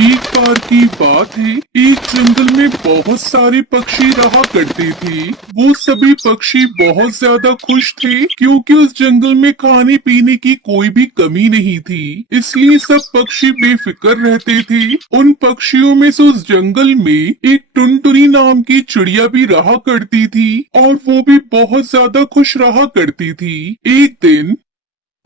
एक बार की बात है, एक जंगल में बहुत सारे पक्षी रहा करते थे। वो सभी पक्षी बहुत ज्यादा खुश थे क्योंकि उस जंगल में खाने पीने की कोई भी कमी नहीं थी। इसलिए सब पक्षी बेफिक्र रहते थे। उन पक्षियों में से उस जंगल में एक टुनटुनी नाम की चिड़िया भी रहा करती थी और वो भी बहुत ज्यादा खुश रहा करती थी। एक दिन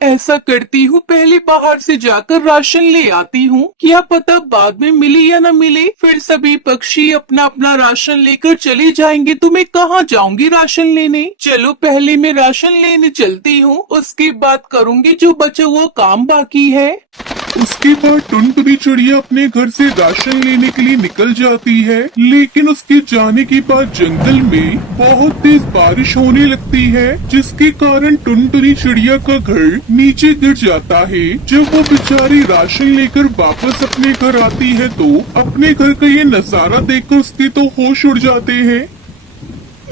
ऐसा करती हूँ, पहले बाहर से जाकर राशन ले आती हूँ। क्या पता बाद में मिले या न मिले। फिर सभी पक्षी अपना अपना राशन लेकर चले जाएंगे तो मैं कहाँ जाऊंगी राशन लेने। चलो पहले मैं राशन लेने चलती हूँ, उसके बाद करूंगी जो बचा हुआ काम बाकी है। उसके बाद टुनटुनी चिड़िया अपने घर से राशन लेने के लिए निकल जाती है, लेकिन उसके जाने के बाद जंगल में बहुत तेज बारिश होने लगती है, जिसके कारण टुनटुनी चिड़िया का घर नीचे गिर जाता है। जब वो बेचारी राशन लेकर वापस अपने घर आती है तो अपने घर का ये नजारा देखकर उसके तो होश उड़ जाते हैं।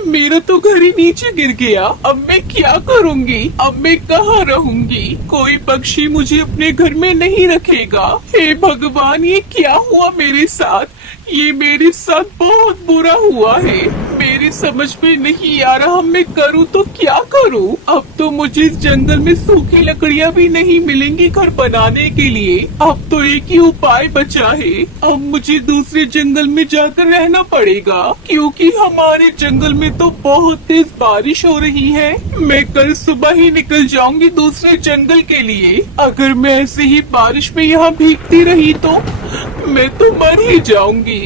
मेरा तो घर ही नीचे गिर गया। अब मैं क्या करूंगी? अब मैं कहाँ रहूंगी? कोई पक्षी मुझे अपने घर में नहीं रखेगा। हे भगवान, ये क्या हुआ मेरे साथ? ये मेरे साथ बहुत बुरा हुआ है। मेरी समझ में नहीं आ रहा मैं करूँ तो क्या करूँ। अब तो मुझे इस जंगल में सूखी लकड़ियाँ भी नहीं मिलेंगी घर बनाने के लिए। अब तो एक ही उपाय बचा है। अब मुझे दूसरे जंगल में जाकर रहना पड़ेगा, क्योंकि हमारे जंगल में तो बहुत तेज बारिश हो रही है। मैं कल सुबह ही निकल जाऊंगी दूसरे जंगल के लिए। अगर मैं ऐसे ही बारिश में यहाँ भीगती रही तो मैं तो मर ही जाऊंगी।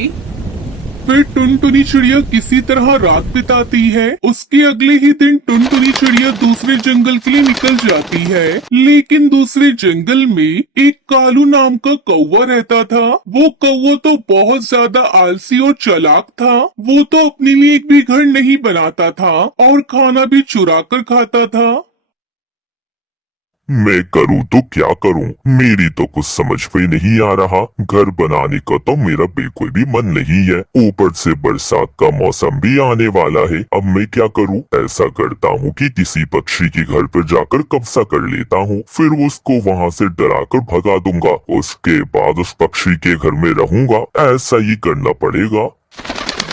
फिर टुनटुनी चिड़िया किसी तरह रात बिताती है। उसके अगले ही दिन टुनटुनी चिड़िया दूसरे जंगल के लिए निकल जाती है, लेकिन दूसरे जंगल में एक कालू नाम का कौवा रहता था। वो कौवा तो बहुत ज्यादा आलसी और चालाक था। वो तो अपने लिए एक भी घर नहीं बनाता था और खाना भी चुरा कर खाता था। मैं करूँ तो क्या करूँ, मेरी तो कुछ समझ में नहीं आ रहा। घर बनाने का तो मेरा बिल्कुल भी मन नहीं है। ऊपर से बरसात का मौसम भी आने वाला है। अब मैं क्या करूँ? ऐसा करता हूँ कि किसी पक्षी के घर पर जाकर कब्जा कर लेता हूँ, फिर उसको वहाँ से डराकर भगा दूंगा। उसके बाद उस पक्षी के घर में रहूंगा। ऐसा ही करना पड़ेगा।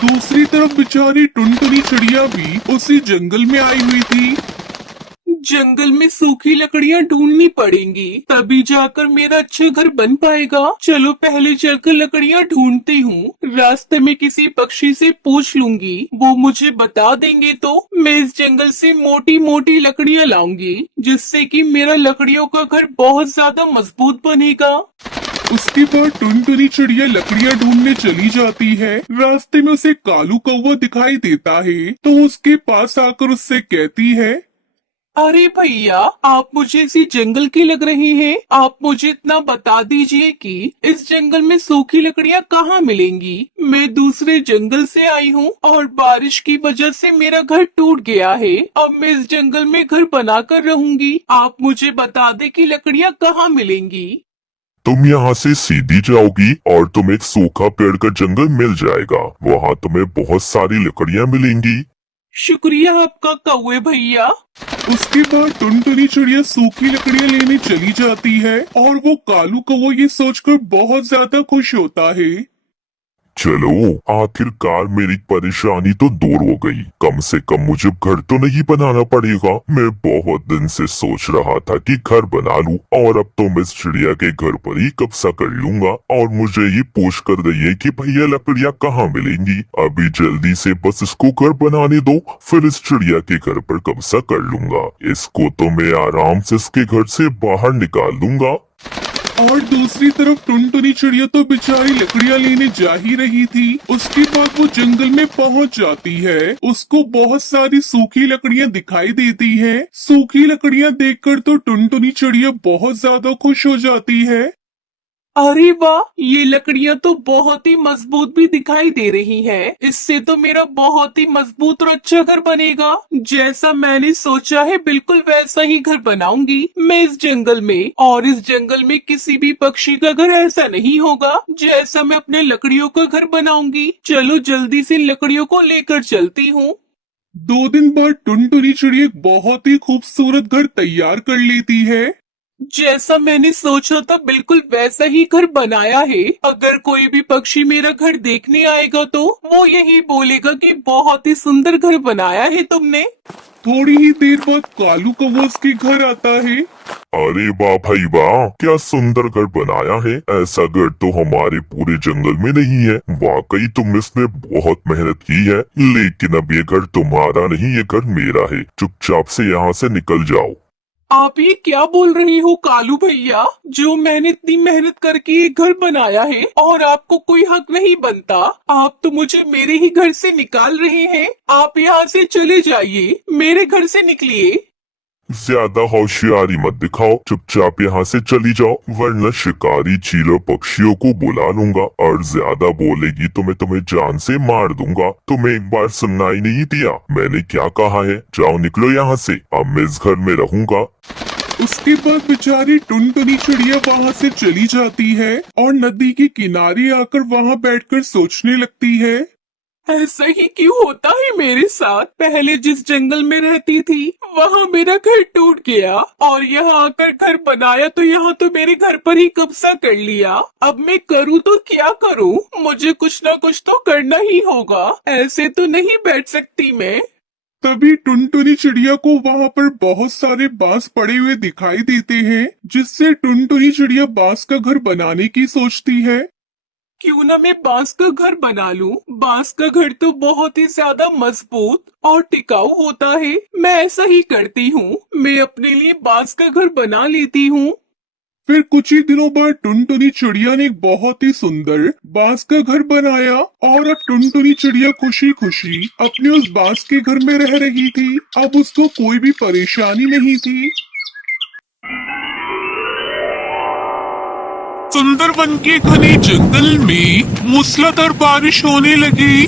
दूसरी तरफ बेचारी टुनटुनी चिड़िया भी उसी जंगल में आई हुई थी। जंगल में सूखी लकड़ियाँ ढूंढनी पड़ेंगी, तभी जाकर मेरा अच्छा घर बन पाएगा। चलो पहले चलकर लकड़ियाँ ढूंढती हूँ। रास्ते में किसी पक्षी से पूछ लूंगी, वो मुझे बता देंगे तो मैं इस जंगल से मोटी मोटी लकड़ियाँ लाऊंगी, जिससे कि मेरा लकड़ियों का घर बहुत ज्यादा मजबूत बनेगा। उसके बाद टुनटुनी चिड़िया लकड़ियाँ ढूंढने चली जाती है। रास्ते में उसे कालू कौवा दिखाई देता है तो उसके पास आकर उससे कहती है, अरे भैया, आप मुझे इसी जंगल की लग रही हैं। आप मुझे इतना बता दीजिए कि इस जंगल में सूखी लकड़ियाँ कहाँ मिलेंगी। मैं दूसरे जंगल से आई हूँ और बारिश की वजह से मेरा घर टूट गया है। अब मैं इस जंगल में घर बनाकर रहूंगी। आप मुझे बता दे कि लकड़ियाँ कहाँ मिलेंगी। तुम यहाँ से सीधी जाओगी और तुम्हें एक सूखा पेड़ का जंगल मिल जाएगा। वहाँ तुम्हें बहुत सारी लकड़ियाँ मिलेंगी। शुक्रिया आपका कौवे भैया। उसके बाद टुनटुनी चिड़िया सूखी लकड़ियाँ लेने चली जाती है और वो कालू कौवा ये सोचकर बहुत ज्यादा खुश होता है। चलो, आखिरकार मेरी परेशानी तो दूर हो गई। कम से कम मुझे घर तो नहीं बनाना पड़ेगा। मैं बहुत दिन से सोच रहा था कि घर बना लूं और अब तो मैं इस चिड़िया के घर पर ही कब्जा कर लूंगा। और मुझे ये पूछ कर रही कि भैया लकड़ियाँ कहाँ मिलेंगी। अभी जल्दी से बस इसको घर बनाने दो, फिर इस चिड़िया के घर पर कब्जा कर लूंगा। इसको तो मैं आराम से इसके घर से बाहर निकाल दूंगा। और दूसरी तरफ टुनटुनी चिड़िया तो बेचारी लकड़ियाँ लेने जा ही रही थी। उसके बाद वो जंगल में पहुंच जाती है। उसको बहुत सारी सूखी लकड़ियाँ दिखाई देती हैं। सूखी लकड़ियाँ देखकर तो टुनटुनी चिड़िया बहुत ज्यादा खुश हो जाती है। अरे वाह, ये लकड़ियाँ तो बहुत ही मजबूत भी दिखाई दे रही हैं। इससे तो मेरा बहुत ही मजबूत और अच्छा घर बनेगा। जैसा मैंने सोचा है बिल्कुल वैसा ही घर बनाऊंगी मैं इस जंगल में। और इस जंगल में किसी भी पक्षी का घर ऐसा नहीं होगा जैसा मैं अपने लकड़ियों का घर बनाऊंगी। चलो जल्दी से इन लकड़ियों को लेकर चलती हूँ। 2 दिन बाद टुनटुनी चिड़िया एक बहुत ही खूबसूरत घर तैयार कर लेती है। जैसा मैंने सोचा था बिल्कुल वैसा ही घर बनाया है। अगर कोई भी पक्षी मेरा घर देखने आएगा तो वो यही बोलेगा कि बहुत ही सुंदर घर बनाया है तुमने। थोड़ी ही देर बाद कालू कौवा उसके घर आता है। अरे वाह भाई वाह, क्या सुंदर घर बनाया है। ऐसा घर तो हमारे पूरे जंगल में नहीं है। वाकई तुम इसमें बहुत मेहनत की है। लेकिन अब ये घर तुम्हारा नहीं, ये घर मेरा है। चुपचाप से यहाँ से निकल जाओ। आप ये क्या बोल रहे हो कालू भैया? जो मैंने इतनी मेहनत करके ये घर बनाया है और आपको कोई हक नहीं बनता। आप तो मुझे मेरे ही घर से निकाल रहे हैं। आप यहाँ से चले जाइए, मेरे घर से निकलिए। ज्यादा होशियारी मत दिखाओ, चुपचाप यहाँ से चली जाओ, वरना शिकारी चीलों पक्षियों को बुला लूंगा और ज्यादा बोलेगी तो मैं तुम्हें जान से मार दूंगा। तुम्हें एक बार सुनना ही नहीं दिया मैंने क्या कहा है? जाओ निकलो यहाँ से, अब मैं इस घर में रहूंगा। उसके बाद बेचारी टुनटुनी चिड़िया वहाँ से चली जाती है और नदी के किनारे आकर वहाँ बैठकर सोचने लगती है। ऐसा ही क्यों होता है मेरे साथ? पहले जिस जंगल में रहती थी वहाँ मेरा घर टूट गया और यहाँ आकर घर बनाया तो यहाँ तो मेरे घर पर ही कब्जा कर लिया। अब मैं करूँ तो क्या करूँ? मुझे कुछ ना कुछ तो करना ही होगा। ऐसे तो नहीं बैठ सकती मैं। तभी टुनटुनी चिड़िया को वहाँ पर बहुत सारे बांस पड़े हुए दिखाई देते हैं, जिससे टुनटुनी चिड़िया बांस का घर बनाने की सोचती है। क्यों ना मैं बांस का घर बना लूं? बांस का घर तो बहुत ही ज्यादा मजबूत और टिकाऊ होता है। मैं ऐसा ही करती हूँ, मैं अपने लिए बांस का घर बना लेती हूँ। फिर कुछ ही दिनों बाद टुनटुनी चिड़िया ने एक बहुत ही सुंदर बांस का घर बनाया और अब टुनटुनी चिड़िया खुशी खुशी अपने उस बांस के घर में रह रही थी। अब उसको कोई भी परेशानी नहीं थी। सुंदरबन के घने जंगल में मूसलाधार बारिश होने लगी।